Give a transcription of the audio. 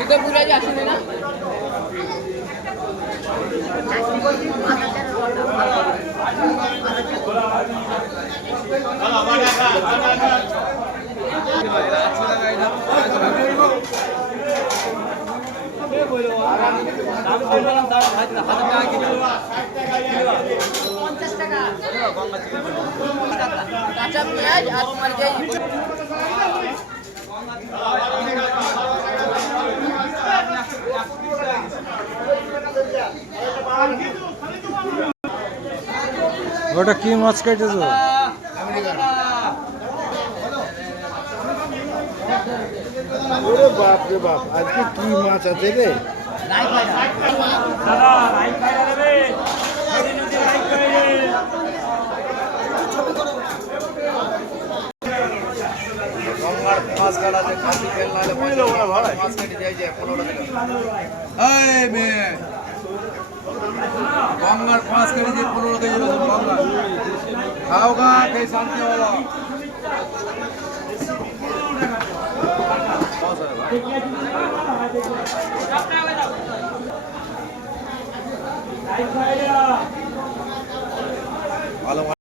এটা পুরো আসেনি না কাঁচা পেঁয়াজ আর তোমার যে ওটা কি মাছ কেটেছো? ওরে বাপ রে বাপ, আজকে কি মাছ আছে রে? গঙ্গার মাছ কাটা যে খাসি তেল নাহলে মাছ কেটে যায় যে 15 টাকা। এই মেয়ে গঙ্গার মাছ কেটে যে 15 কেজি ওজন গঙ্গা খাও গা খেয়ে শান্তি হলো। ভালো